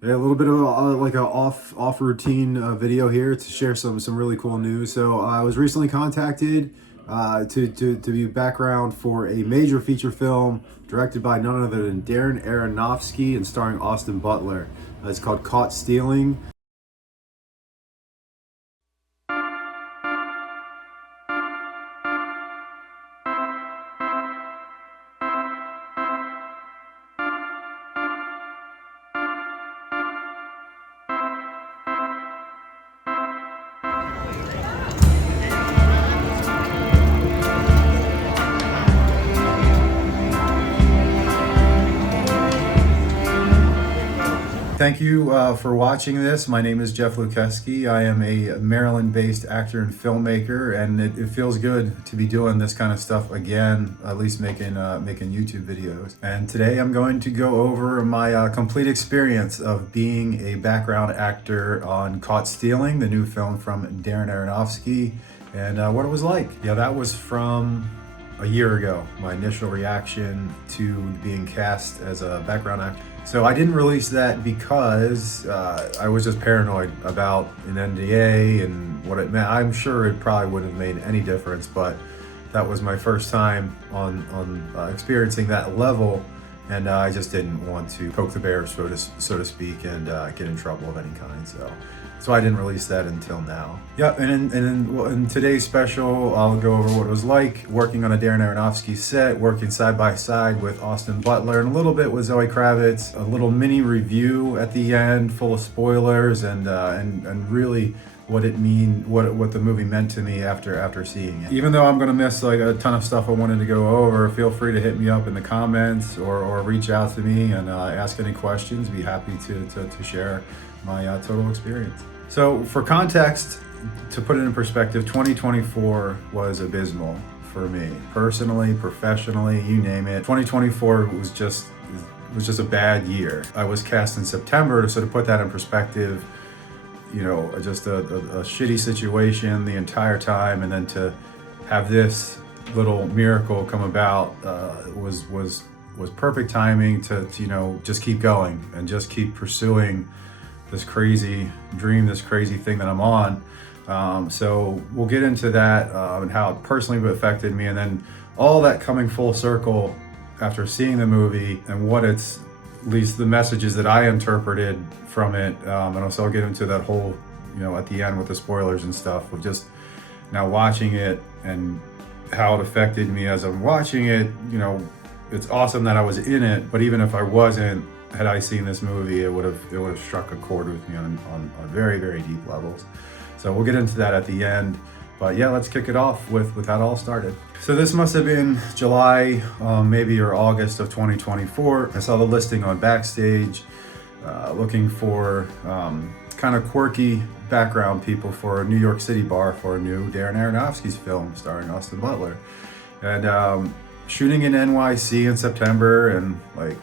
Yeah, a little bit of like a off routine video here to share some really cool news. So I was recently contacted to be background for a major feature film directed by none other than Darren Aronofsky and starring Austin Butler. It's called Caught Stealing. Thank you for watching this. My name is Jeff Lukeski. I am a Maryland-based actor and filmmaker, and it feels good to be doing this kind of stuff again, at least making YouTube videos. And today I'm going to go over my complete experience of being a background actor on Caught Stealing, the new film from Darren Aronofsky, and what it was like. Yeah, that was from a year ago, my initial reaction to being cast as a background actor. So I didn't release that because I was just paranoid about an NDA and what it meant. I'm sure it probably wouldn't have made any difference, but that was my first time on experiencing that level, and I just didn't want to poke the bear, so to speak, and get in trouble of any kind. So I didn't release that until now. Yeah, and in today's special, I'll go over what it was like working on a Darren Aronofsky set, working side by side with Austin Butler, and a little bit with Zoe Kravitz. A little mini review at the end, full of spoilers, and really what the movie meant to me after seeing it. Even though I'm gonna miss like a ton of stuff I wanted to go over, feel free to hit me up in the comments or reach out to me and ask any questions. Be happy to share my total experience. So for context, to put it in perspective, 2024 was abysmal for me, personally, professionally, you name it. 2024 was just a bad year. I was cast in September, to sort of put that in perspective. You know, just a shitty situation the entire time, and then to have this little miracle come about was perfect timing to you know, just keep going and just keep pursuing this crazy dream, this crazy thing that I'm on. So we'll get into that and how it personally affected me, and then all that coming full circle after seeing the movie and what it's, at least the messages that I interpreted from it, and also I'll get into that whole, you know, at the end with the spoilers and stuff of just now watching it and how it affected me as I'm watching it. You know, it's awesome that I was in it, but even if I wasn't, had I seen this movie, it would have struck a chord with me on very, very deep levels. So we'll get into that at the end. But yeah, let's kick it off with how it all started. So this must have been July, maybe, or August of 2024. I saw the listing on Backstage, looking for kind of quirky background people for a New York City bar for a new Darren Aronofsky's film starring Austin Butler. And shooting in NYC in September, and like,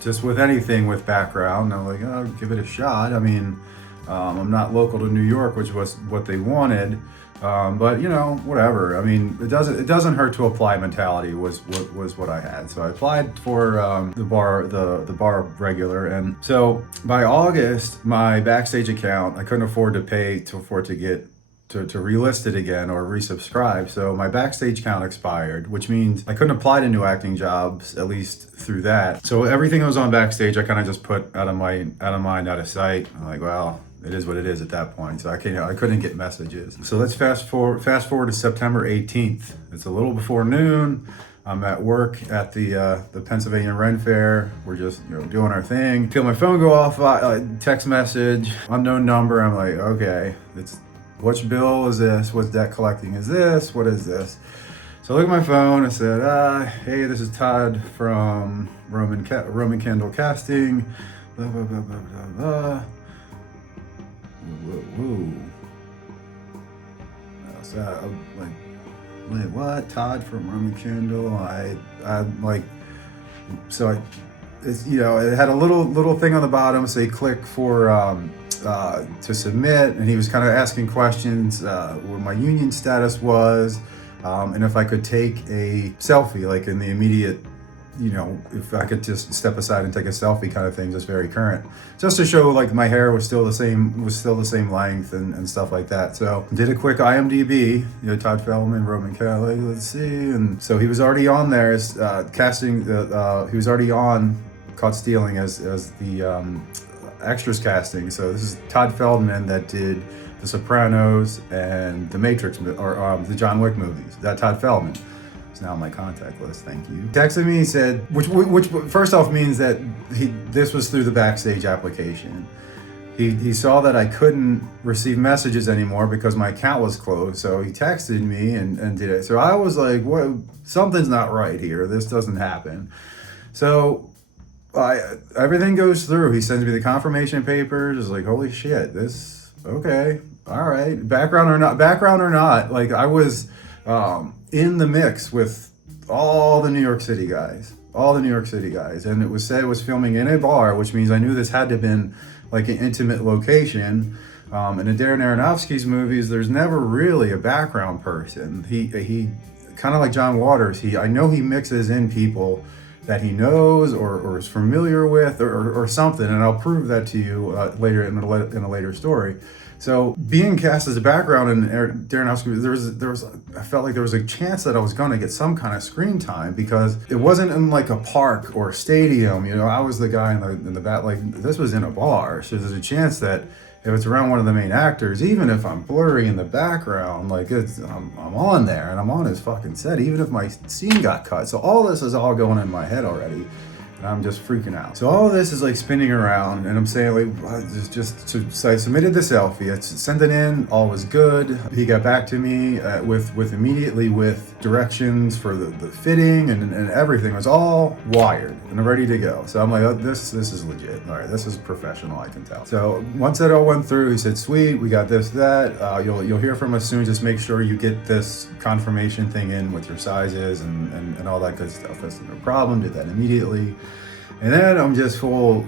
just with anything with background, I'm like, oh, give it a shot. I mean, I'm not local to New York, which was what they wanted. But you know, whatever. I mean, it doesn't hurt to apply mentality was what I had. So I applied for the bar regular, and so by August, my Backstage account, I couldn't afford to pay to get to relist it again or resubscribe. So my Backstage account expired, which means I couldn't apply to new acting jobs, at least through that. So everything that was on Backstage, I kind of just put out of mind, out of sight. I'm like, well, it is what it is at that point. So I couldn't get messages. So let's fast forward to September 18th. It's a little before noon. I'm at work at the Pennsylvania Ren Fair. We're just, you know, doing our thing. Feel my phone go off, text message, unknown number. I'm like, okay, which bill is this? What debt collecting is this? What is this? So I look at my phone. I said, hey, this is Todd from Roman Candle Casting. Blah, blah, blah, blah, blah, blah. Whoa. So I'm like, wait, what? Todd from Roman Candle? I'm like, so it's, you know, it had a little thing on the bottom. So you click for to submit, and he was kind of asking questions, what my union status was, and if I could take a selfie, like in the immediate you know, if I could just step aside and take a selfie kind of thing, just very current, just to show like my hair was still the same length and stuff like that. So did a quick IMDb, you know, Todd Feldman, Roman Catholic, let's see. And so he was already on there as casting, he was already on Caught Stealing as the extras casting. So this is Todd Feldman that did The Sopranos and The Matrix, or the John Wick movies. That Todd Feldman. It's now on my contact list, thank you. Texted me, he said, which first off means that this was through the Backstage application. He saw that I couldn't receive messages anymore because my account was closed, so he texted me and did it. So I was like, what? Something's not right here. This doesn't happen. So everything goes through. He sends me the confirmation papers. It's like, holy shit, this, okay, all right. Background or not, like I was in the mix with all the New York City guys. And it was said it was filming in a bar, which means I knew this had to have been like an intimate location. And in Darren Aronofsky's movies, there's never really a background person. He kind of like John Waters, I know he mixes in people that he knows or is familiar with or something, and I'll prove that to you later in a later story. So being cast as a background in Darren Aronofsky, I felt like there was a chance that I was going to get some kind of screen time because it wasn't in like a park or a stadium. You know, I was the guy in the back. Like this was in a bar, so there's a chance that if it's around one of the main actors, even if I'm blurry in the background, like I'm on there and I'm on his fucking set, even if my scene got cut. So all this is all going in my head already. And I'm just freaking out. So all of this is like spinning around, and I'm saying like, so I submitted the selfie. I sent it in. All was good. He got back to me immediately with directions for the fitting and everything. It was all wired and ready to go. So I'm like, oh, this is legit. All right, this is professional. I can tell. So once that all went through, he said, "Sweet, we got this, that. You'll hear from us soon. Just make sure you get this confirmation thing in with your sizes and all that good stuff." That's no problem. Did that immediately. And then I'm just full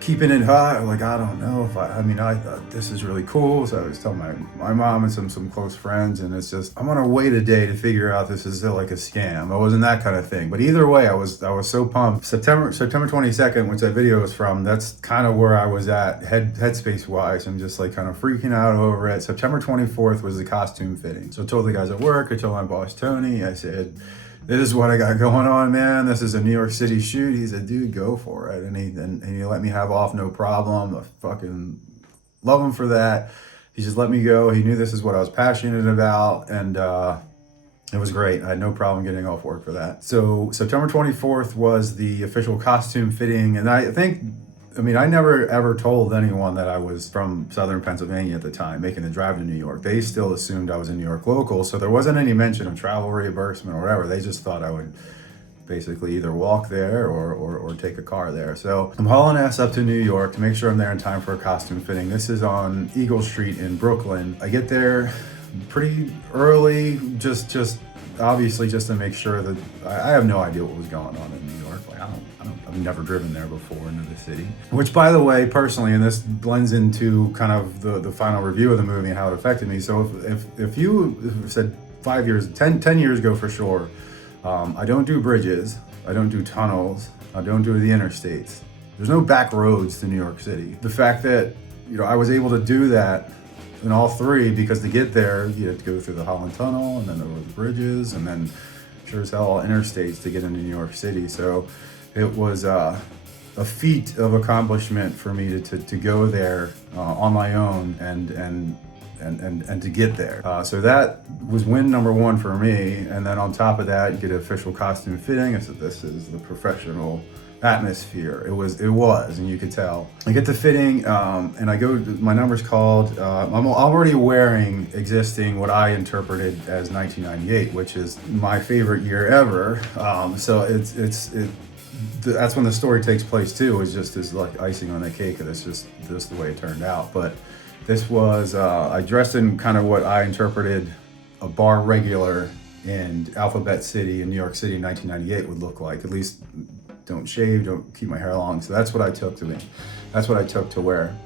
keeping it hot. Like, I don't know if I thought this is really cool. So I was telling my mom and some close friends, and it's just, I'm gonna wait a day to figure out this is like a scam. It wasn't that kind of thing. But either way, I was so pumped. September 22nd, which that video is from, that's kind of where I was at headspace wise. I'm just like kind of freaking out over it. September 24th was the costume fitting. So I told the guys at work, I told my boss Tony, I said, this is what I got going on, man. This is a New York City shoot. He said, dude, go for it. And he let me have off, no problem. I fucking love him for that. He just let me go. He knew this is what I was passionate about. And it was great. I had no problem getting off work for that. So September 24th was the official costume fitting. And I never ever told anyone that I was from Southern Pennsylvania at the time, making the drive to New York. They still assumed I was a New York local, so there wasn't any mention of travel reimbursement or whatever. They just thought I would basically either walk there or take a car there. So I'm hauling ass up to New York to make sure I'm there in time for a costume fitting. This is on Eagle Street in Brooklyn. I get there pretty early, just obviously just to make sure that I have no idea what was going on in New York. Like I've never driven there before into the city. Which, by the way, personally, and this blends into kind of the final review of the movie and how it affected me. So if you said 5 years, 10 years ago for sure, I don't do bridges, I don't do tunnels, I don't do the interstates. There's no back roads to New York City. The fact that I was able to do that in all three, because to get there, you had to go through the Holland Tunnel, and then there was bridges, and then sure as hell all interstates to get into New York City. So it was a feat of accomplishment for me to go there on my own and to get there. So that was win number one for me. And then on top of that, you get an official costume fitting. I said, this is the professional atmosphere. It was, and you could tell. I get the fitting, and I go, my number's called, I'm already wearing existing what I interpreted as 1998, which is my favorite year ever. So that's when the story takes place too. It's just as like icing on the cake, and it's just the way it turned out. But this was, I dressed in kind of what I interpreted a bar regular in Alphabet City in New York City in 1998 would look like. At least don't shave, don't keep my hair long. So that's what I took to wear.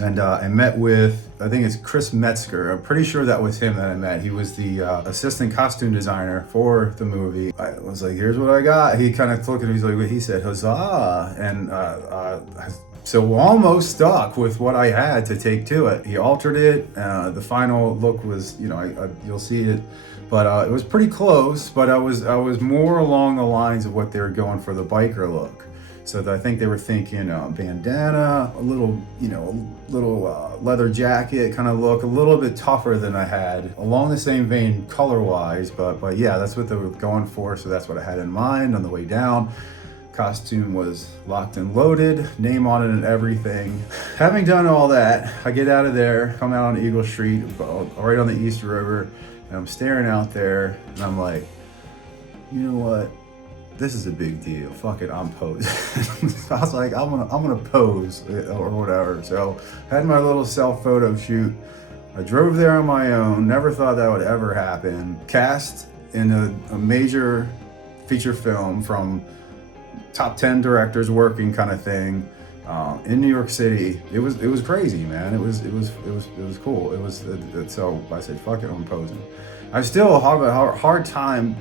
And I met with, I think it's Chris Metzger. I'm pretty sure that was him that I met. He was the assistant costume designer for the movie. I was like, here's what I got. He kind of looked at me, he's like, he said, huzzah. And so almost stuck with what I had to take to it. He altered it. The final look was, you'll see it. But it was pretty close, but I was more along the lines of what they were going for, the biker look. So I think they were thinking bandana, a little leather jacket kind of look, a little bit tougher than I had, along the same vein color-wise, but yeah, that's what they were going for, so that's what I had in mind on the way down. Costume was locked and loaded, name on it and everything. Having done all that, I get out of there, come out on Eagle Street, right on the East River, and I'm staring out there, and I'm like, you know what? This is a big deal. Fuck it, I'm posing. So I was like, I'm gonna pose or whatever. So I had my little self photo shoot. I drove there on my own. Never thought that would ever happen. Cast in a major feature film from top 10 directors working kind of thing in New York City. It was crazy, man. It was cool. So I said, fuck it, I'm posing. I still have a hard time,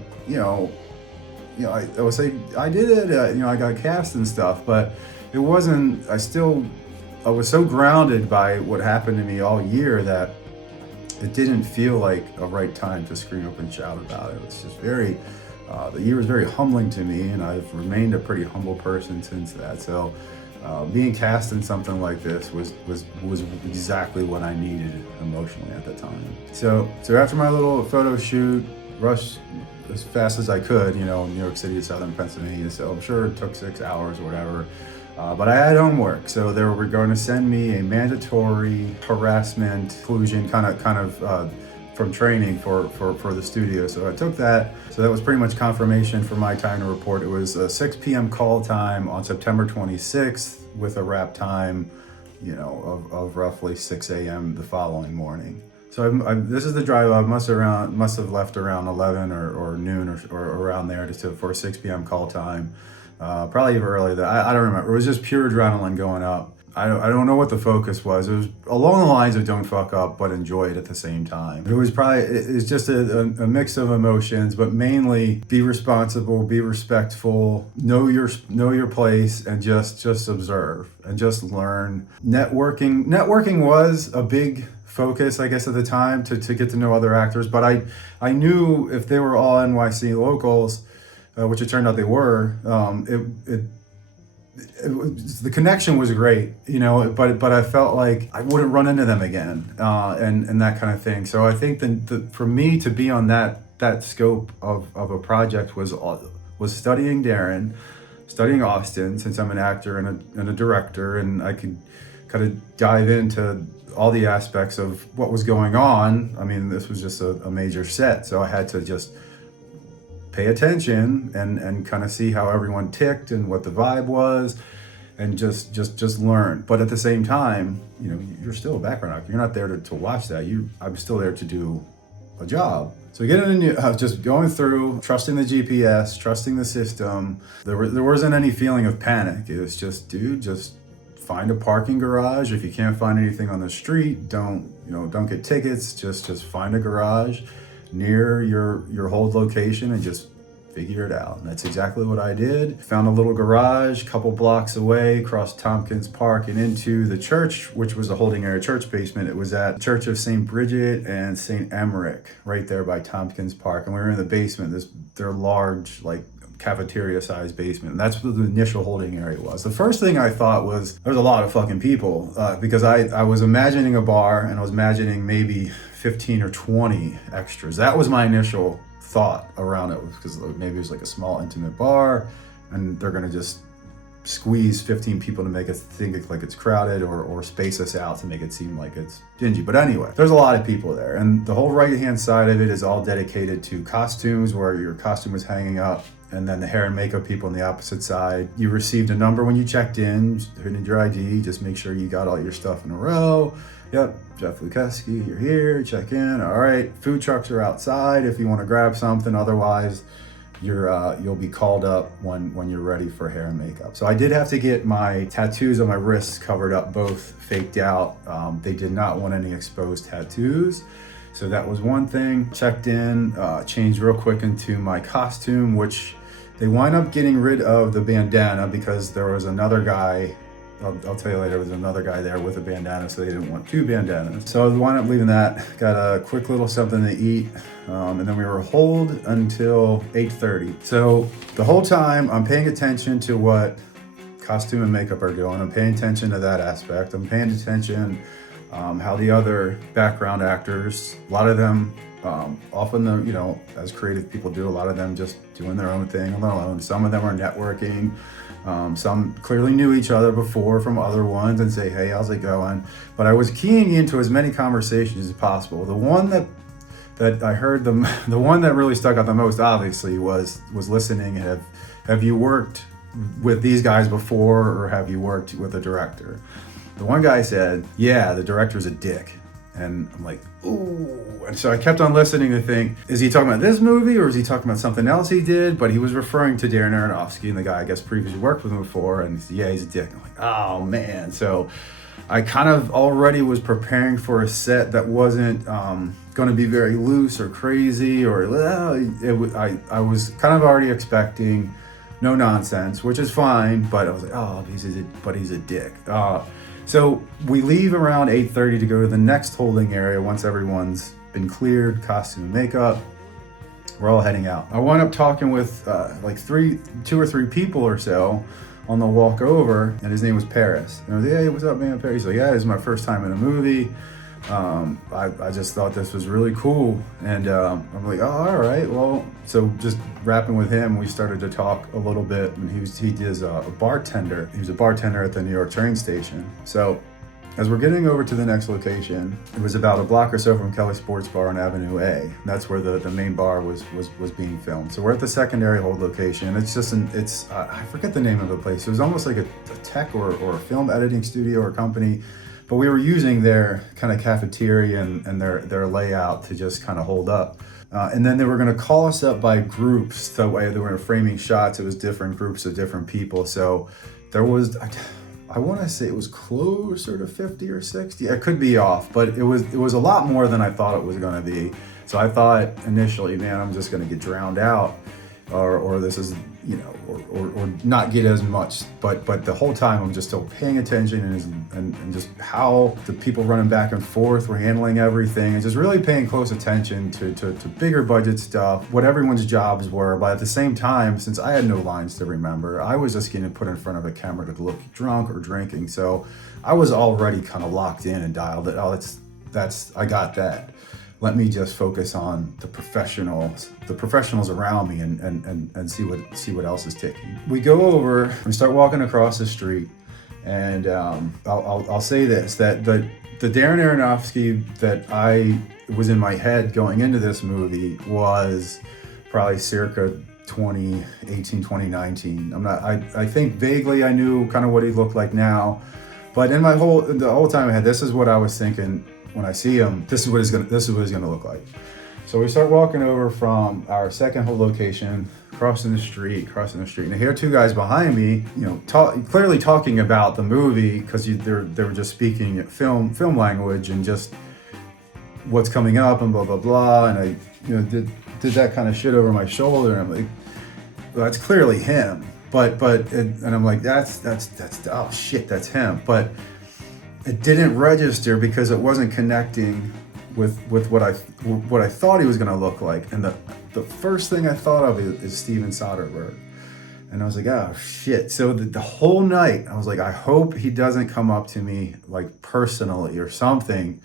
I would say I did it, I got cast and stuff, but it wasn't, I was so grounded by what happened to me all year that it didn't feel like a right time to scream up and shout about it. It's just the year was very humbling to me, and I've remained a pretty humble person since that. So being cast in something like this was exactly what I needed emotionally at the time. So after my little photo shoot, rushed as fast as I could, New York City to Southern Pennsylvania, so I'm sure it took 6 hours or whatever. But I had homework, so they were going to send me a mandatory harassment inclusion kind of from training for the studio. So I took that. So that was pretty much confirmation for my time to report. It was a 6 p.m. call time on September 26th with a wrap time, of roughly 6 a.m. the following morning. So this is the drive. I must have left around 11 or noon or around there for a 6 p.m. call time. Probably even earlier. I don't remember. It was just pure adrenaline going up. I don't know what the focus was. It was along the lines of don't fuck up, but enjoy it at the same time. It's just a mix of emotions, but mainly be responsible, be respectful, know your place, and just observe and just learn. Networking was a big focus, I guess, at the time to get to know other actors, but I knew if they were all NYC locals, which it turned out they were, the connection was great, but I felt like I wouldn't run into them again, and that kind of thing. So I think for me to be on that scope of a project was studying Darren, studying Austin, since I'm an actor and a director, and I could kind of dive into all the aspects of what was going on. I mean, this was just a major set, so I had to just pay attention and kind of see how everyone ticked and what the vibe was, and just learn. But at the same time, you're still a background actor. You're not there to watch that. I'm still there to do a job. So just going through, trusting the GPS, trusting the system. There wasn't any feeling of panic. It was just, dude, just find a parking garage. If you can't find anything on the street, don't get tickets. Just find a garage near your hold location and just figure it out. And that's exactly what I did. Found a little garage a couple blocks away, across Tompkins Park and into the church, which was a holding area church basement. It was at Church of St. Bridget and St. Emmerich, right there by Tompkins Park. And we were in the basement, their large, cafeteria sized basement. And that's what the initial holding area was. The first thing I thought was there was a lot of fucking people, because I was imagining a bar, and I was imagining maybe 15 or 20 extras. That was my initial thought around it, because maybe it was like a small intimate bar and they're gonna just squeeze 15 people to make it think like it's crowded, or space us out to make it seem like it's dingy. But anyway, there's a lot of people there, and the whole right hand side of it is all dedicated to costumes, where your costume was hanging up, and then the hair and makeup people on the opposite side. You received a number when you checked in, who did your ID, just make sure you got all your stuff in a row. Yep, Jeff Lukeski, you're here, check in. All right, food trucks are outside if you want to grab something. Otherwise, you'll be called up when you're ready for hair and makeup. So I did have to get my tattoos on my wrists covered up, both faked out. They did not want any exposed tattoos. So that was one thing. Checked in, changed real quick into my costume, which they wind up getting rid of the bandana because there was another guy, I'll tell you later, there was another guy there with a bandana, so they didn't want two bandanas. So I wound up leaving that, got a quick little something to eat, and then we were holed until 8:30. So the whole time I'm paying attention to what costume and makeup are doing. I'm paying attention to that aspect. I'm paying attention how the other background actors, a lot of them, often as creative people do, a lot of them just doing their own thing on their own. Some of them are networking. Some clearly knew each other before from other ones and say, hey, how's it going? But I was keying into as many conversations as possible. The one that I heard, the one that really stuck out the most, obviously, was listening. Have you worked with these guys before, or have you worked with a director? The one guy said, yeah, the director's a dick. And I'm like, ooh. And so I kept on listening to think, is he talking about this movie or is he talking about something else he did? But he was referring to Darren Aronofsky, and the guy I guess previously worked with him before. And he said, yeah, he's a dick. I'm like, oh man. So I kind of already was preparing for a set that wasn't going to be very loose or crazy, or I was kind of already expecting no nonsense, which is fine. But I was like, oh, he's a dick. So we leave around 8:30 to go to the next holding area once everyone's been cleared, costume and makeup. We're all heading out. I wound up talking with two or three people or so on the walk over, and his name was Paris. And I was like, hey, what's up, man? Paris. He's like, yeah, this is my first time in a movie. I just thought this was really cool. And I'm like, oh, all right. Well, so just rapping with him, we started to talk a little bit. And he is a bartender. He was a bartender at the New York train station. So as we're getting over to the next location, it was about a block or so from Kelly Sports Bar on Avenue A. That's where the main bar was being filmed. So we're at the secondary hold location. It's just I forget the name of the place. It was almost like a tech or a film editing studio or company. But we were using their kind of cafeteria and their layout to just kind of hold up. And then they were going to call us up by groups. The way they were framing shots, it was different groups of different people. So there was, I want to say it was closer to 50 or 60. I could be off, but it was a lot more than I thought it was going to be. So I thought initially, man, I'm just going to get drowned out, or this is, or not get as much, but the whole time I'm just still paying attention and just how the people running back and forth were handling everything, and just really paying close attention to bigger budget stuff, what everyone's jobs were. But at the same time, since I had no lines to remember, I was just getting put in front of a camera to look drunk or drinking. So I was already kind of locked in and dialed it. Oh, I got that. Let me just focus on the professionals around me and see what else is ticking. We go over and start walking across the street, and I'll say this, that the Darren Aronofsky that I was in my head going into this movie was probably circa 2018, 2019. I think vaguely I knew kind of what he looked like now, but in the whole time I had, this is what I was thinking. When I see him, this is what he's gonna look like. So we start walking over from our second hold location, crossing the street, and I hear two guys behind me, clearly talking about the movie, because they were just speaking film language and just what's coming up and blah blah blah. And I did that kind of shit over my shoulder, and I'm like, well, that's clearly him. And I'm like, that's oh shit, that's him. But it didn't register because it wasn't connecting with what I thought he was going to look like. And the first thing I thought of is Steven Soderbergh. And I was like, oh shit. So the whole night I was like, I hope he doesn't come up to me like personally or something,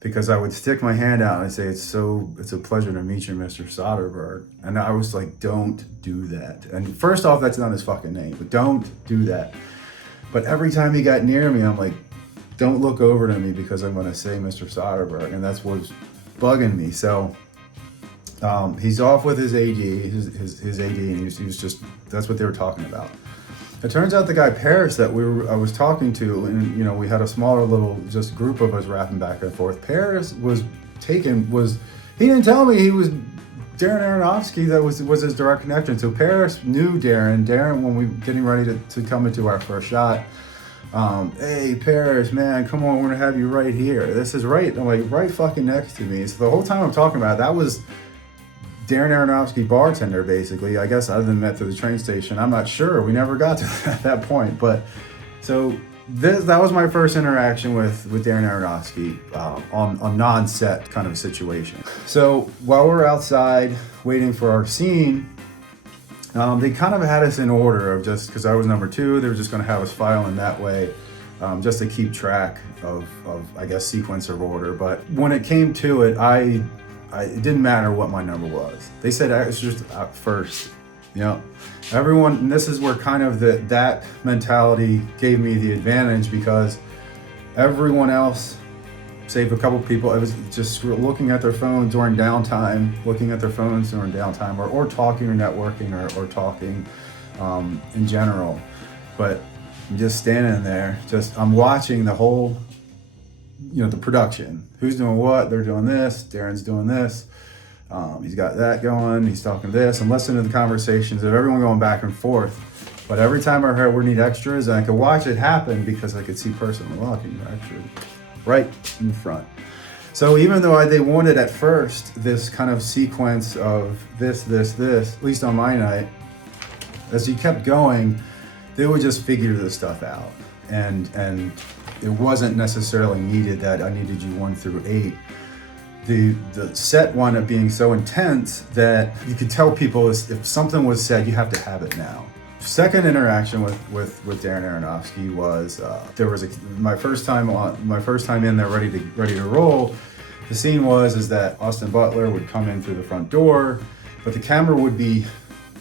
because I would stick my hand out and say, it's a pleasure to meet you, Mr. Soderbergh. And I was like, don't do that. And first off, that's not his fucking name, but don't do that. But every time he got near me, I'm like, don't look over to me because I'm going to say Mr. Soderbergh, and that's what's bugging me. So he's off with his AD, his AD, and he was just, that's what they were talking about. It turns out the guy Paris that I was talking to, and we had a smaller little just group of us rapping back and forth. Paris he didn't tell me he was Darren Aronofsky, that was his direct connection. So Paris knew Darren. Darren, when we were getting ready to come into our first shot, hey Paris, man, come on, we're gonna have you right here. This is right, I'm like, right fucking next to me. So the whole time I'm talking about it, that was Darren Aronofsky, bartender, basically. I guess other than met through the train station. I'm not sure. We never got to that point. But so that was my first interaction with Darren Aronofsky on non-set kind of situation. So while we're outside waiting for our scene, they kind of had us in order of just, because I was number 2, they were just going to have us file in that way, just to keep track of I guess sequence or order. But when it came to it, it didn't matter what my number was. They said I was just first, you know. Everyone, and this is where kind of that mentality gave me the advantage, because everyone else, save a couple people, I was just looking at their phones during downtime, or talking or networking or talking in general. But I'm just standing there, I'm watching the whole, the production. Who's doing what? They're doing this. Darren's doing this. He's got that going. He's talking this. I'm listening to the conversations of everyone going back and forth. But every time I heard we need extras, and I could watch it happen because I could see personally walking extras right in front. So even though they wanted at first this kind of sequence of this, at least on my night, as you kept going, they would just figure this stuff out. And it wasn't necessarily needed that I needed you 1 through 8. The set wound up being so intense that you could tell people if something was said, you have to have it now. Second interaction with Darren Aronofsky was my first time in there ready to roll. The scene is that Austin Butler would come in through the front door, but the camera would be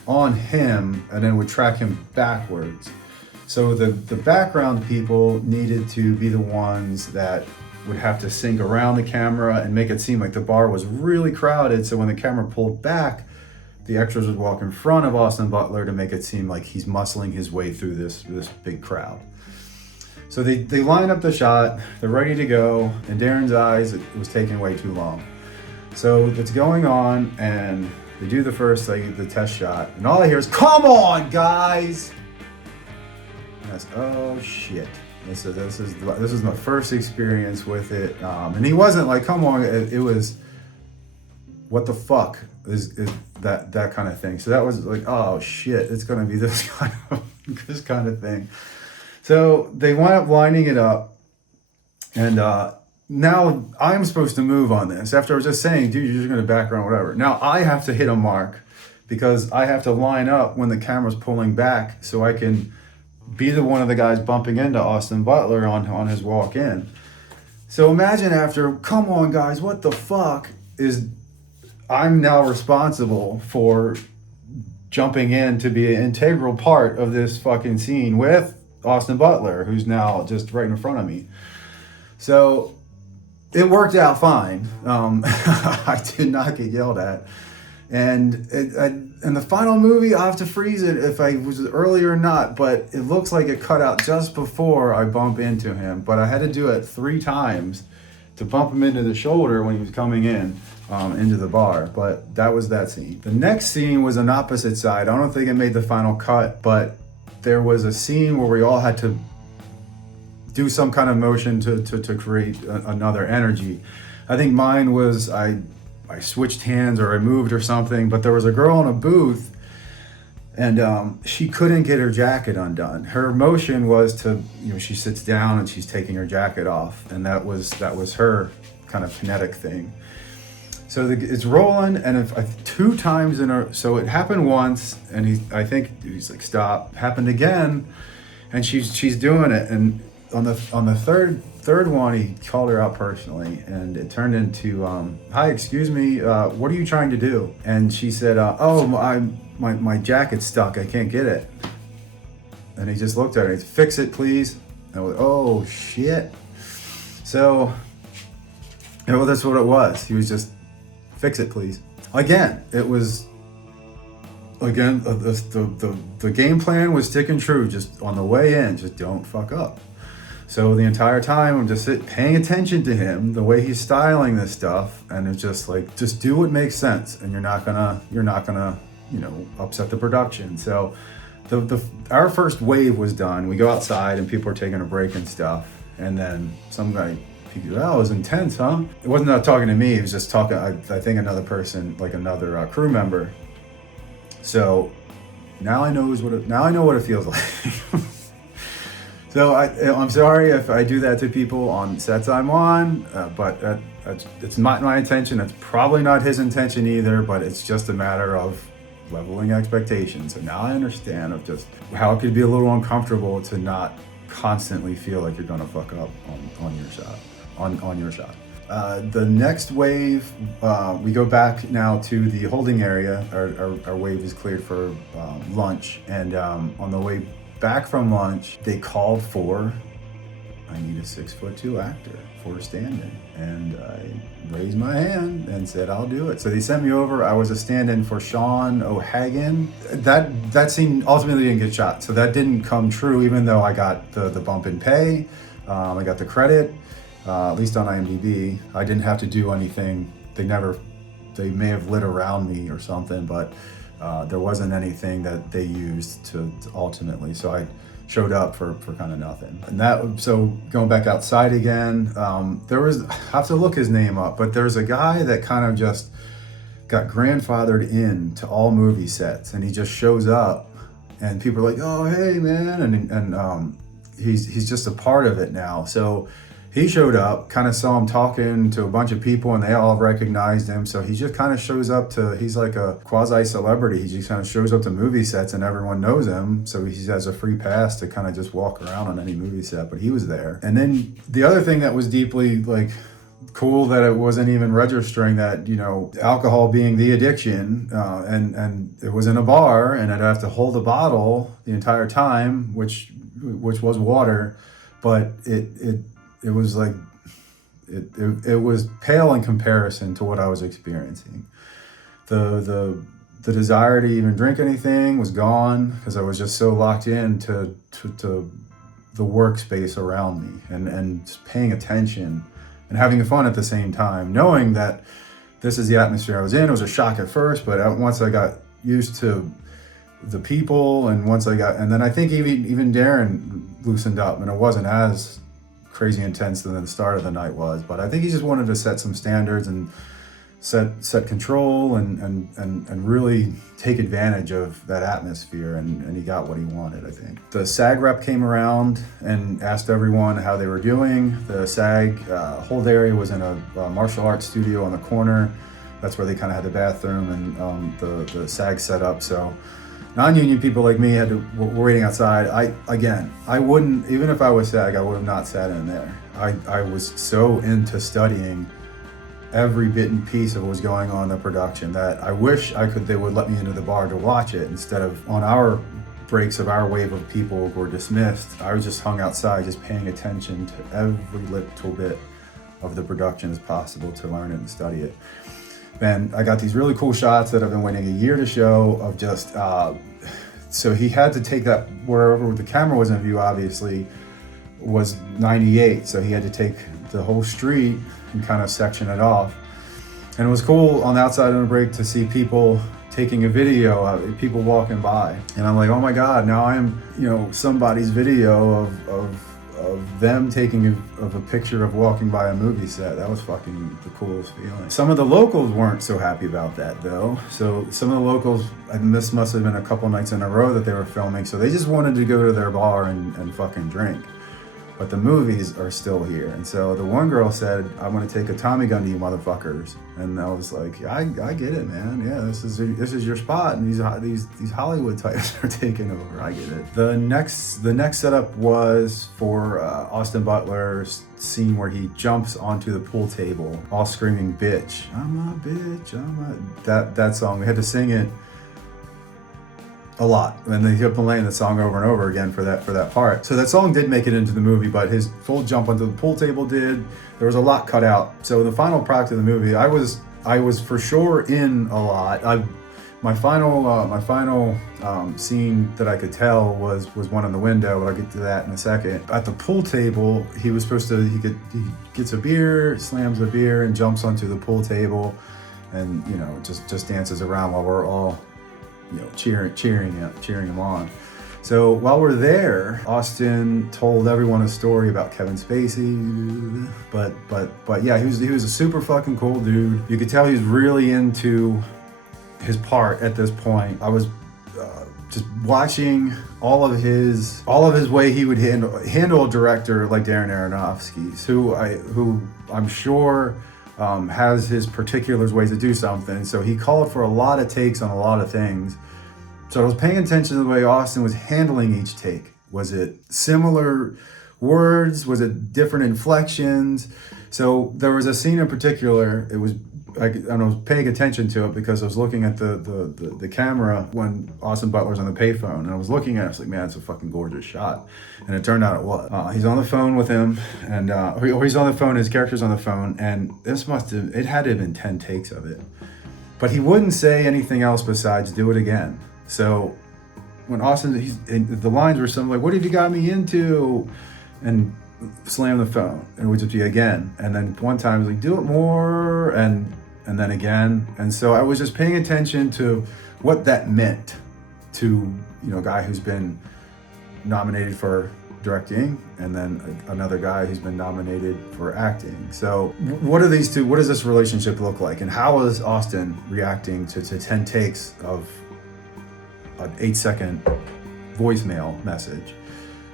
on him and then would track him backwards. So the background people needed to be the ones that would have to sync around the camera and make it seem like the bar was really crowded. So when the camera pulled back, the extras would walk in front of Austin Butler to make it seem like he's muscling his way through this big crowd. So they line up the shot, they're ready to go, and Darren's eyes, it was taking way too long. So it's going on, and they do the first, the test shot, and all I hear is, "Come on, guys!" And that's, oh shit. This is my first experience with it, and he wasn't like, "Come on," it was, "What the fuck is that kind of thing." So that was like, oh shit, it's gonna be this kind of thing. So they wind up lining it up, and now I'm supposed to move on this. After I was just saying, dude, you're just gonna background whatever. Now I have to hit a mark because I have to line up when the camera's pulling back so I can be the one of the guys bumping into Austin Butler on his walk in. So imagine after, "Come on guys, what the fuck," I'm now responsible for jumping in to be an integral part of this fucking scene with Austin Butler, who's now just right in front of me. So it worked out fine. I did not get yelled at. And in the final movie, I'll have to freeze it if I was early or not, but it looks like it cut out just before I bump into him. But I had to do it 3 times to bump him into the shoulder when he was coming in into the bar. But that was that scene. The next scene was an opposite side. I don't think it made the final cut, but there was a scene where we all had to do some kind of motion to create another energy. I think mine was I switched hands or I moved or something, but there was a girl in a booth and she couldn't get her jacket undone. Her motion was to, she sits down and she's taking her jacket off, and that was her kind of kinetic thing. So it's rolling, and if 2 times in a, so it happened once, and I think he's like, "Stop." Happened again, and she's doing it, and on the third one, he called her out personally, and it turned into, "Hi, excuse me, what are you trying to do?" And she said, "Oh, my jacket's stuck, I can't get it." And he just looked at her, he said, "Fix it, please." And I was, oh shit. So, that's what it was. He was just, "Fix it, please." Again, it was, the game plan was sticking true, just on the way in, just don't fuck up. So the entire time I'm just paying attention to him, the way he's styling this stuff, and it's just like, just do what makes sense, and you're not gonna, upset the production. So our first wave was done. We go outside and people are taking a break and stuff, and then some guy, it was intense, huh? It wasn't not talking to me, he was just talking, I think another person, like another crew member. So now I know what it feels like. So I'm sorry if I do that to people on sets I'm on, but it's not my intention. It's probably not his intention either, but it's just a matter of leveling expectations. So now I understand of just how it could be a little uncomfortable to not constantly feel like you're gonna fuck up on your shot. The next wave, we go back now to the holding area. Our wave is cleared for lunch, and on the way back from lunch, they called for, I need a 6'2" actor for a stand-in. And I raised my hand and said, I'll do it. So they sent me over. I was a stand-in for Sean O'Hagan. That scene ultimately didn't get shot. So that didn't come true, even though I got the bump in pay. I got the credit, at least on IMDb. I didn't have to do anything. They may have lit around me or something, but there wasn't anything that they used to ultimately, so I showed up for kind of nothing. And so going back outside again, there was, I have to look his name up, but there's a guy that kind of just got grandfathered in to all movie sets, and he just shows up and people are like, oh, hey man, and he's just a part of it now. So he showed up, kind of saw him talking to a bunch of people, and they all recognized him. So he just kind of shows up he's like a quasi-celebrity. He just kind of shows up to movie sets and everyone knows him. So he has a free pass to kind of just walk around on any movie set, but he was there. And then the other thing that was deeply cool, that it wasn't even registering that, alcohol being the addiction, and it was in a bar, and I'd have to hold a bottle the entire time, which was water, but it was like, it was pale in comparison to what I was experiencing. The desire to even drink anything was gone, because I was just so locked in to the workspace around me, and just paying attention and having fun at the same time, knowing that this is the atmosphere I was in. It was a shock at first, but once I got used to the people, and then I think even Darren loosened up, and it wasn't as crazy intense than the start of the night was, but I think he just wanted to set some standards and set control and really take advantage of that atmosphere, and he got what he wanted, I think. The SAG rep came around and asked everyone how they were doing. The SAG hold area was in a martial arts studio on the corner. That's where they kind of had the bathroom and the SAG set up. So non-union people like me were waiting outside. I wouldn't, even if I was SAG, I would have not sat in there. I was so into studying every bit and piece of what was going on in the production that I wish they would let me into the bar to watch it, instead of on our breaks of our wave of people who were dismissed. I was just hung outside, just paying attention to every little bit of the production as possible to learn it and study it. And I got these really cool shots that I've been waiting a year to show of just, so he had to take that, wherever the camera was in view, obviously, was 98. So he had to take the whole street and kind of section it off. And it was cool on the outside of the break to see people taking a video of people walking by. And I'm like, oh my God, now I'm, somebody's video of them taking a picture of walking by a movie set. That was fucking the coolest feeling. Some of the locals weren't so happy about that though. So some of the locals, and this must have been a couple nights in a row that they were filming, so they just wanted to go to their bar and fucking drink. But the movies are still here. And so the one girl said, I want to take a Tommy gun to you motherfuckers. And I was like, I get it, man. Yeah, this is your spot. And these Hollywood types are taking over. I get it. The next setup was for Austin Butler's scene where he jumps onto the pool table, all screaming, bitch. I'm a bitch, that song. We had to sing it a lot, and they kept playing the song over and over again for that part. So that song did make it into the movie, but his full jump onto the pool table did. There was a lot cut out. So the final product of the movie, I was for sure in a lot. my final scene that I could tell was one in the window, but I'll get to that in a second. At the pool table, he gets a beer, slams a beer, and jumps onto the pool table, and just dances around while we're all cheering him on. So while we're there, Austin told everyone a story about Kevin Spacey, but yeah, he was a super fucking cool dude. You could tell he was really into his part at this point. I was just watching all of his way he would handle a director like Darren Aronofsky, who I'm sure has his particular ways to do something. So he called for a lot of takes on a lot of things. So I was paying attention to the way Austin was handling each take. Was it similar words? Was it different inflections? So there was a scene in particular. It was I was paying attention to it because I was looking at the camera when Austin Butler's on the payphone, and I was looking at it. I was like, man, it's a fucking gorgeous shot, and it turned out it was. He's on the phone with him, and or he's on the phone. His character's on the phone, and it had to have been 10 takes of it, but he wouldn't say anything else besides do it again. So when the lines were something like, "What have you got me into?" and slam the phone, and it would just be again, and then one time it was like, "Do it more," and then again. And so I was just paying attention to what that meant to a guy who's been nominated for directing, and then another guy who's been nominated for acting. So what does this relationship look like, and how is Austin reacting to 10 takes of an 8-second voicemail message?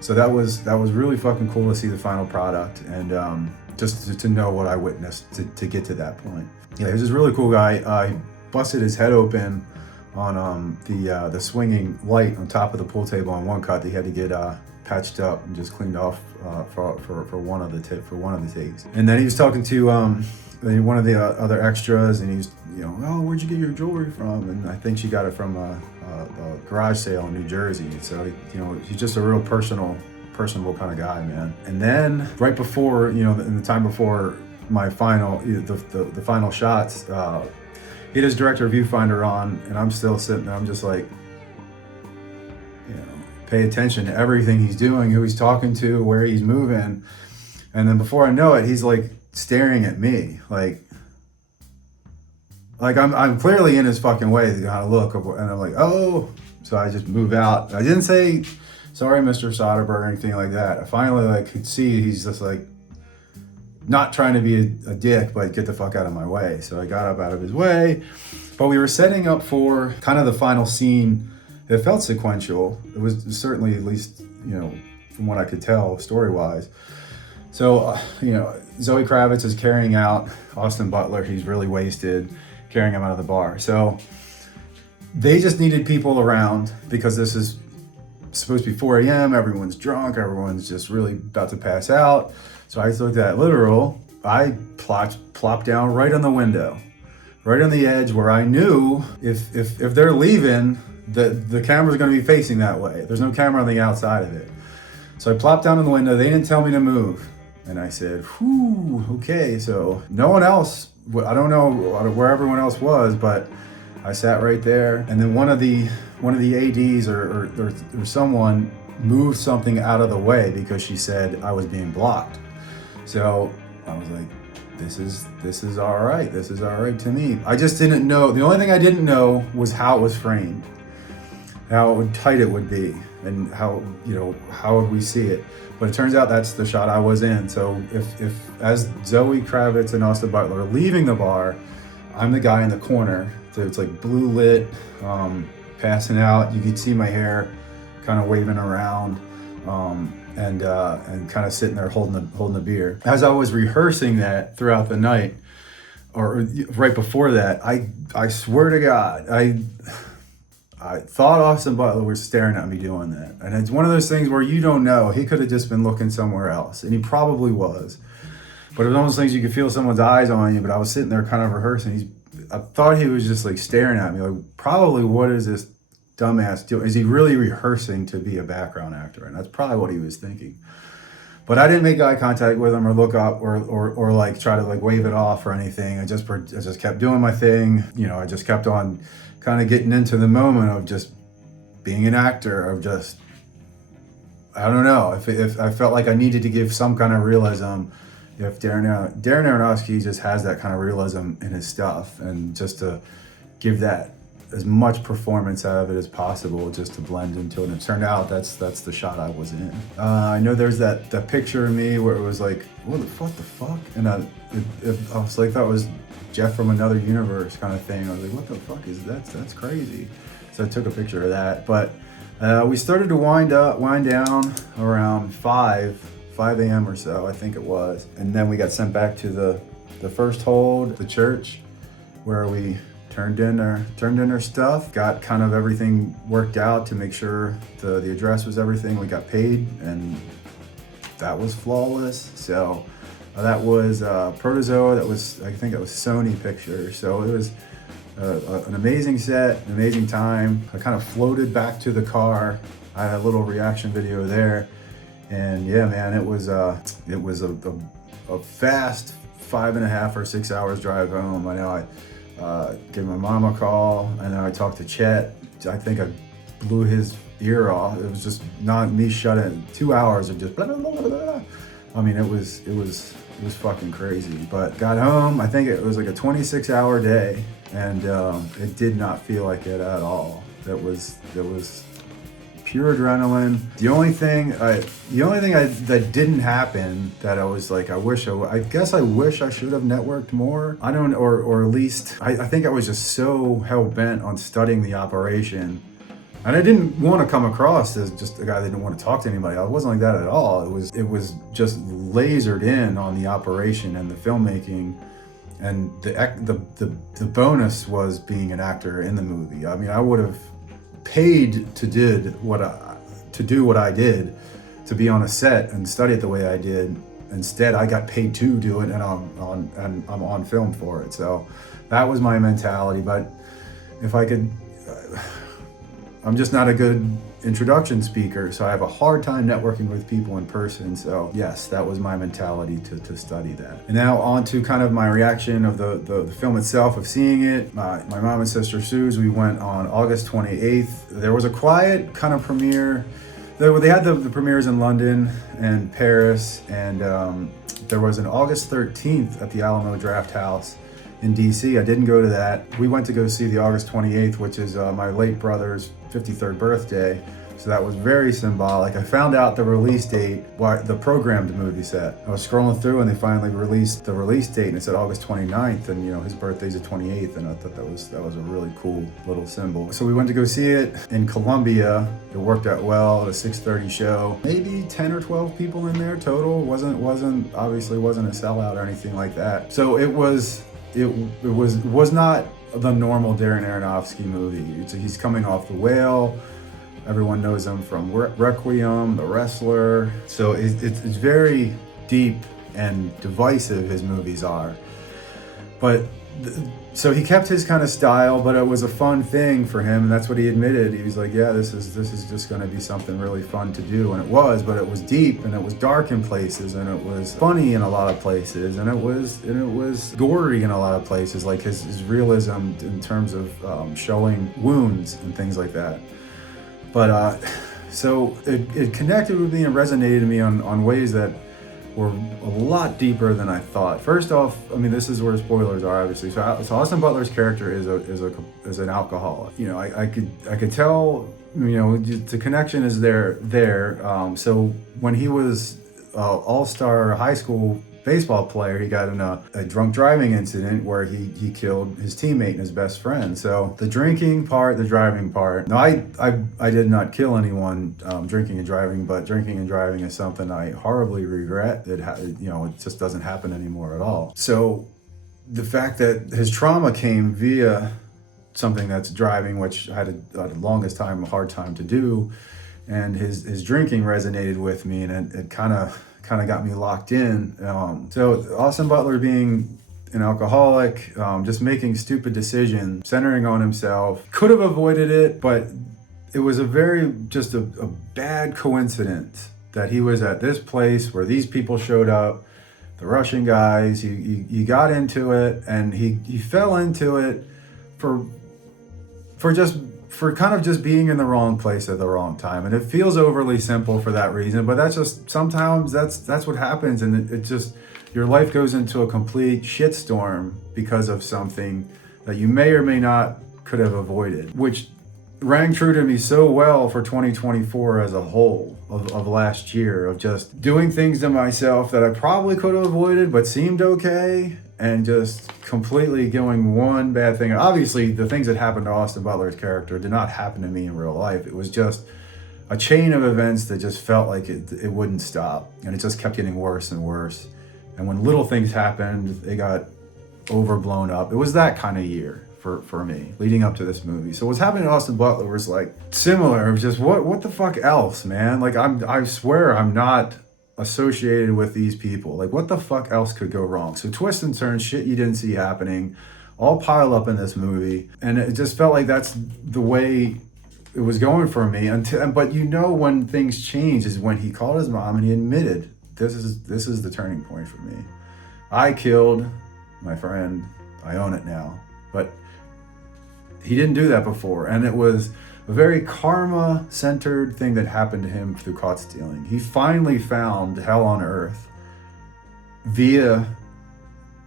So that was really fucking cool to see the final product, and just to know what I witnessed to get to that point. Yeah, he was this really cool guy. He busted his head open on the swinging light on top of the pool table on one cut. He had to get patched up and just cleaned off for one of the takes. And then he was talking to one of the other extras, and he's "Oh, where'd you get your jewelry from?" And I think she got it from a garage sale in New Jersey. So he's just a real personable kind of guy, man. And then right before in the time before my final the final shots, he had his director viewfinder on, and I'm still sitting there. I'm just like, pay attention to everything he's doing, who he's talking to, where he's moving. And then before I know it, he's like staring at me, like I'm clearly in his fucking way, the kind of look, and I'm like, oh. So I just move out. I didn't say, "Sorry, Mr. Soderbergh," or anything like that. I finally could see he's just not trying to be a dick, but get the fuck out of my way. So I got up out of his way. But we were setting up for kind of the final scene. It felt sequential. It was certainly, at least, from what I could tell, story-wise. So, Zoe Kravitz is carrying out Austin Butler. He's really wasted, carrying him out of the bar. So they just needed people around because this is supposed to be 4 a.m. Everyone's drunk. Everyone's just really about to pass out. So I looked at literal. I plopped down right on the window, right on the edge where I knew if they're leaving, the camera's going to be facing that way. There's no camera on the outside of it. So I plopped down on the window. They didn't tell me to move. And I said, whew, okay. So no one else, I don't know where everyone else was, but I sat right there. And then one of the ADs or someone moved something out of the way because she said I was being blocked. So I was like, this is all right. This is all right to me. I just didn't know. The only thing I didn't know was how it was framed, how tight it would be, and how would we see it. But it turns out that's the shot I was in. So if as Zoe Kravitz and Austin Butler are leaving the bar, I'm the guy in the corner. So it's like blue lit, passing out. You could see my hair kind of waving around, and kind of sitting there holding the beer. As I was rehearsing that throughout the night, or right before that, I swear to God, I thought Austin Butler was staring at me doing that. And it's one of those things where you don't know. He could have just been looking somewhere else, and he probably was. But it was one of those things you could feel someone's eyes on you, but I was sitting there kind of rehearsing. I thought he was just staring at me, probably, what is this dumbass doing? Is he really rehearsing to be a background actor? And that's probably what he was thinking. But I didn't make eye contact with him or look up or like try to like wave it off or anything. I just kept doing my thing. You know, I just kept on kind of getting into the moment of just being an actor, of just, I don't know, if I felt like I needed to give some kind of realism, if Darren Aronofsky just has that kind of realism in his stuff, and just to give that as much performance out of it as possible, just to blend into it. And it turned out that's the shot I was in. I know there's that picture of me where it was like, what the fuck? And I was like, that was Jeff from another universe kind of thing. I was like, what the fuck is that? That's crazy. So I took a picture of that. But we started to wind down around 5 a.m. or so, I think it was. And then we got sent back to the first hold, the church, where we turned in our stuff, got kind of everything worked out to make sure the address was everything. We got paid, and that was flawless. So that was Protozoa. I think that was Sony Pictures. So it was an amazing set, an amazing time. I kind of floated back to the car. I had a little reaction video there, and yeah, man, it was a fast 5.5 or 6 hours drive home. I know I gave my mom a call, and then I talked to Chet. I think I blew his ear off. It was just not me shutting 2 hours of just blah, blah, blah, blah. I mean, it was fucking crazy. But got home, I think it was like a 26-hour day, and it did not feel like it at all. It was pure adrenaline. The only thing that didn't happen, that I was like, I wish I should have networked more. I don't, or at least I think I was just so hell bent on studying the operation, and I didn't want to come across as just a guy that didn't want to talk to anybody. I wasn't like that at all. It was just lasered in on the operation and the filmmaking, and the bonus was being an actor in the movie. I mean, I would have paid to do what I did, to be on a set and study it the way I did. Instead, I got paid to do it, and I'm on film for it. So that was my mentality. But if I could, I'm just not a good introduction speaker, so I have a hard time networking with people in person. So yes, that was my mentality to study that. And now on to kind of my reaction of the film itself, of seeing it. My mom and sister Sue's, we went on August 28th. There was a quiet kind of premiere. They had the premieres in London and Paris, and there was an August 13th at the Alamo Draft House in DC. I didn't go to that. We went to go see the August 28th, which is my late brother's 53rd birthday. So that was very symbolic. I found out the release date, the programmed movie set. I was scrolling through, and they finally released the release date, and it said August 29th, and you know, his birthday's the 28th, and I thought that was a really cool little symbol. So we went to go see it in Columbia. It worked out well at a 6:30 show. Maybe 10 or 12 people in there total. Wasn't obviously wasn't a sellout or anything like that. So it was not the normal Darren Aronofsky movie. He's coming off The Whale. Everyone knows him from Requiem, The Wrestler. So it's very deep and divisive, his movies are. But so he kept his kind of style, but it was a fun thing for him, and that's what he admitted. He was like, yeah, this is just going to be something really fun to do. And it was, but it was deep, and it was dark in places, and it was funny in a lot of places, and it was gory in a lot of places, like his realism in terms of showing wounds and things like that. But so it connected with me and resonated to me on ways that were a lot deeper than I thought. First off, I mean, this is where spoilers are, obviously. So Austin Butler's character is an alcoholic. You know, I could tell, you know, the connection is there. So when he was all-star high school baseball player, he got in a drunk driving incident where he killed his teammate and his best friend. So the drinking part, the driving part. No, I did not kill anyone drinking and driving, but drinking and driving is something I horribly regret. It just doesn't happen anymore at all. So the fact that his trauma came via something that's driving, which I had a hard time to do, and his drinking resonated with me, and it kind of got me locked in. So Austin Butler being an alcoholic, just making stupid decisions, centering on himself, could have avoided it, but it was a bad coincidence that he was at this place where these people showed up, the Russian guys. He got into it, and he fell into it for kind of just being in the wrong place at the wrong time. And it feels overly simple for that reason, but that's just, sometimes that's what happens. And it just, your life goes into a complete shitstorm because of something that you may or may not could have avoided, which rang true to me so well for 2024 as a whole of last year, of just doing things to myself that I probably could have avoided but seemed okay, and just completely going one bad thing. Obviously, the things that happened to Austin Butler's character did not happen to me in real life. It was just a chain of events that just felt like it wouldn't stop, and it just kept getting worse and worse. And when little things happened, they got overblown up. It was that kind of year for me leading up to this movie. So what's happening to Austin Butler was like similar. It was just what the fuck else, man? Like I swear I'm not associated with these people. Like what the fuck else could go wrong? So twists and turns, shit you didn't see happening, all pile up in this movie, and it just felt like that's the way it was going for me. But you know when things change is when he called his mom and he admitted this is the turning point for me. I killed my friend. I own it now. But he didn't do that before, and it was a very karma-centered thing that happened to him through caught stealing. He finally found hell on earth via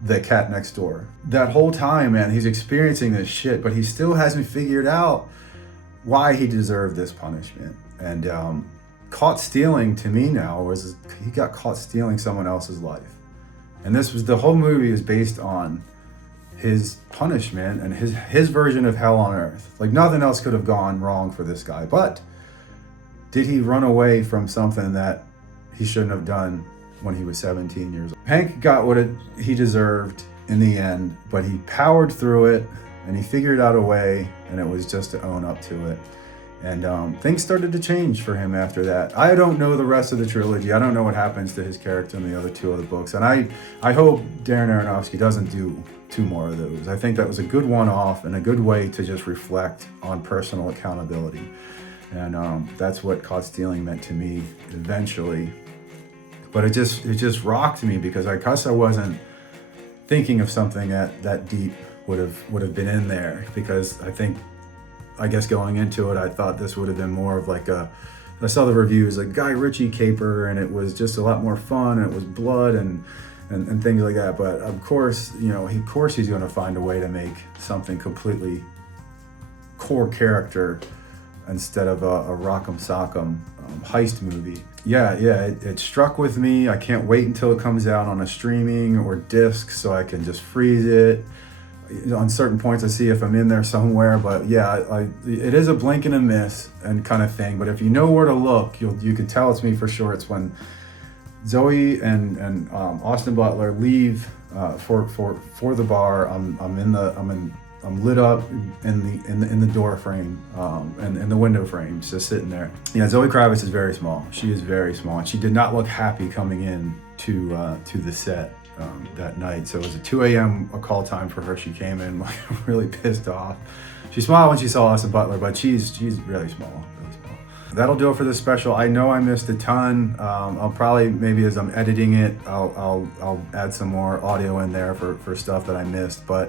the cat next door. That whole time, man, he's experiencing this shit, but he still hasn't figured out why he deserved this punishment. And caught stealing to me now was he got caught stealing someone else's life. And this was, the whole movie is based on his punishment and his version of hell on earth. Like nothing else could have gone wrong for this guy. But did he run away from something that he shouldn't have done when he was 17 years old? Hank got what he deserved in the end, but he powered through it and he figured out a way, and it was just to own up to it. And things started to change for him after that. I don't know the rest of the trilogy. I don't know what happens to his character in the other two other books. And I hope Darren Aronofsky doesn't do 2 more of those. I think that was a good one-off and a good way to just reflect on personal accountability. And that's what caught stealing meant to me eventually. But it just rocked me because I guess I wasn't thinking of something that deep would have been in there, because I guess going into it, I thought this would have been more of like I saw the reviews, like Guy Ritchie caper, and it was just a lot more fun, and it was blood and things like that. But of course, he's going to find a way to make something completely core character instead of a rock'em sock'em heist movie. Yeah, it struck with me. I can't wait until it comes out on a streaming or disc so I can just freeze it. On certain points I see if I'm in there somewhere, but yeah, it is a blink and a miss and kind of thing. But if you know where to look, you can tell it's me for sure. It's when Zoe and Austin Butler leave for the bar. I'm lit up in the door frame and in the window frames, just sitting there. Yeah, Zoe Kravitz is very small. She is very small, and she did not look happy coming in to the set that night. So it was a 2 a.m. a call time for her. She came in like really pissed off. She smiled when she saw Austin Butler, but she's really small. That'll do it for this special. I know I missed a ton. I'll probably, maybe as I'm editing it, I'll add some more audio in there for stuff that I missed. But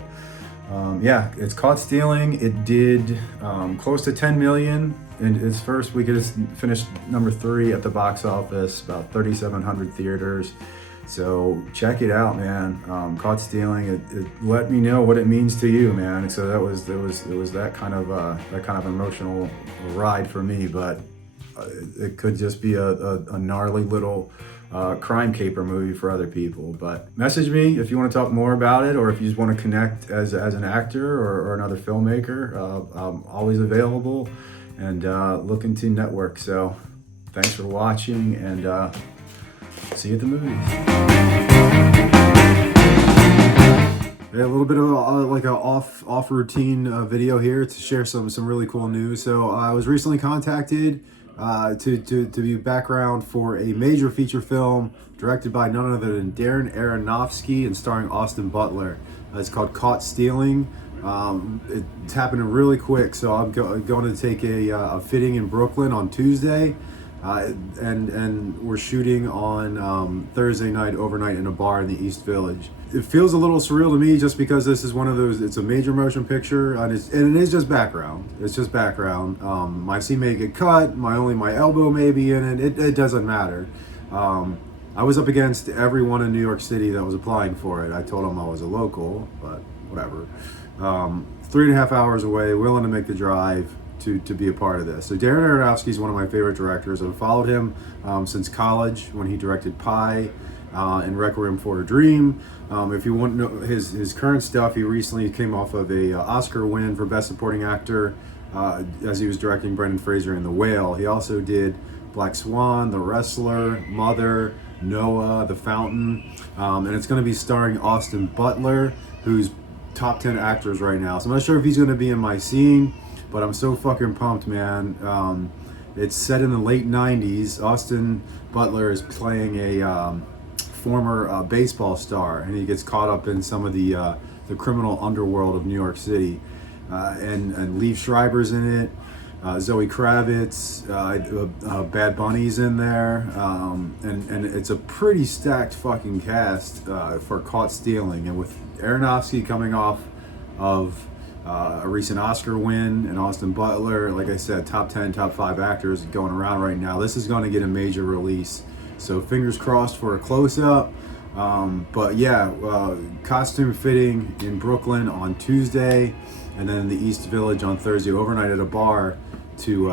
yeah, it's caught stealing. It did close to 10 million in its first week. It finished number 3 at the box office, about 3,700 theaters. So check it out, man. Caught stealing. It let me know what it means to you, man. So it was that kind of emotional ride for me. But it could just be a gnarly little crime caper movie for other people. But message me if you want to talk more about it, or if you just want to connect as an actor or another filmmaker. I'm always available and looking to network. So thanks for watching, and see you at the movies. Yeah, a little bit of like a off routine video here to share some really cool news. So I was recently contacted to be background for a major feature film directed by none other than Darren Aronofsky and starring Austin Butler. It's called Caught Stealing. It's happening really quick, so I'm going to take a fitting in Brooklyn on Tuesday. and we're shooting on Thursday night overnight in a bar in the East Village. It feels a little surreal to me just because this is one of those, it's a major motion picture, and it is just background. It's just background. My scene may get cut, my elbow may be in it. It doesn't matter. I was up against everyone in New York City that was applying for it. I told them I was a local, but whatever. 3.5 hours away, willing to make the drive to be a part of this. So Darren Aronofsky is one of my favorite directors. I've followed him since college when he directed Pi and Requiem for a Dream. If you want to know his current stuff, he recently came off of a Oscar win for Best Supporting Actor as he was directing Brendan Fraser in The Whale. He also did Black Swan, The Wrestler, Mother, Noah, The Fountain, and it's going to be starring Austin Butler, who's top 10 actors right now. So I'm not sure if he's going to be in my scene, but I'm so fucking pumped, man. It's set in the late 90s. Austin Butler is playing a former baseball star, and he gets caught up in some of the criminal underworld of New York City. And Liev Schreiber's in it. Zoe Kravitz, Bad Bunny's in there, and it's a pretty stacked fucking cast for Caught Stealing. And with Aronofsky coming off of a recent Oscar win, and Austin Butler, like I said, top 10, top 5 actors going around right now, this is going to get a major release. So fingers crossed for a close-up. But yeah, costume fitting in Brooklyn on Tuesday, and then in the East Village on Thursday, overnight at a bar to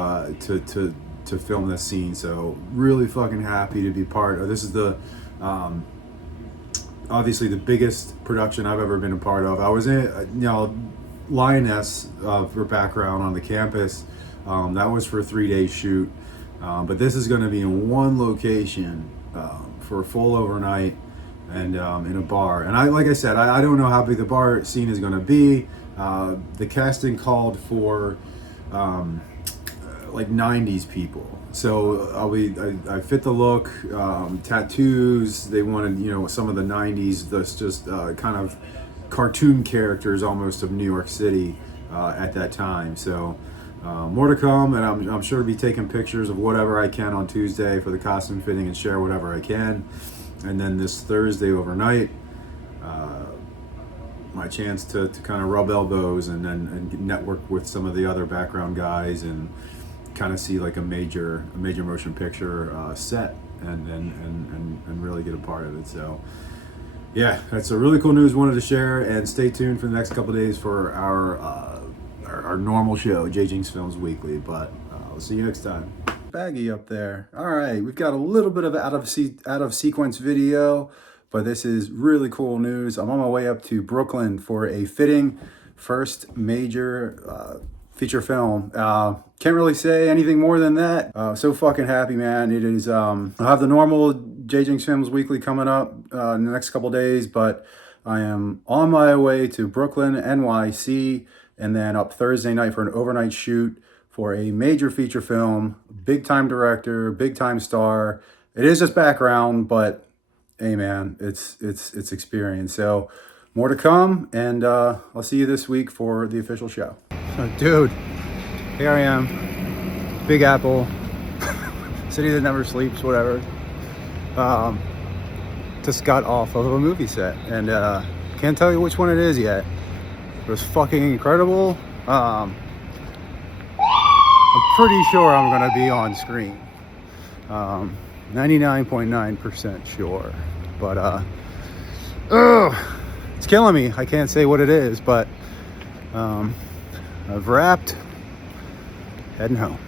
film this scene. So really fucking happy to be part of this. Is the obviously the biggest production I've ever been a part of. I was in Lioness for background on the campus. That was for a 3-day shoot, but this is going to be in one location for a full overnight and in a bar. And like I said, I don't know how big the bar scene is going to be. The casting called for like 90s people, so I fit the look. Tattoos, they wanted some of the 90s, that's just kind of cartoon characters almost of New York City at that time. So more to come, and I'm sure to be taking pictures of whatever I can on Tuesday for the costume fitting and share whatever I can. And then this Thursday overnight, my chance to kind of rub elbows and network with some of the other background guys and kind of see like a major motion picture set and really get a part of it. So yeah, that's a really cool news wanted to share, and stay tuned for the next couple of days for our normal show, Jinx Films Weekly. But we'll see you next time. Baggy up there. All right, we've got a little bit of out of sequence video, but this is really cool news. I'm on my way up to Brooklyn for a fitting, first major feature film. Can't really say anything more than that. So fucking happy, man. It is, I'll have the normal Jinx Films Weekly coming up in the next couple days, but I am on my way to Brooklyn, NYC, and then up Thursday night for an overnight shoot for a major feature film, big time director, big time star. It is just background, but hey man, it's experience. So more to come, and I'll see you this week for the official show. So, dude, here I am, Big Apple, city that never sleeps, whatever. Just got off of a movie set, and can't tell you which one it is yet. It was fucking incredible. I'm pretty sure I'm gonna be on screen. 99.9% sure, but it's killing me. I can't say what it is, but I've wrapped, heading home.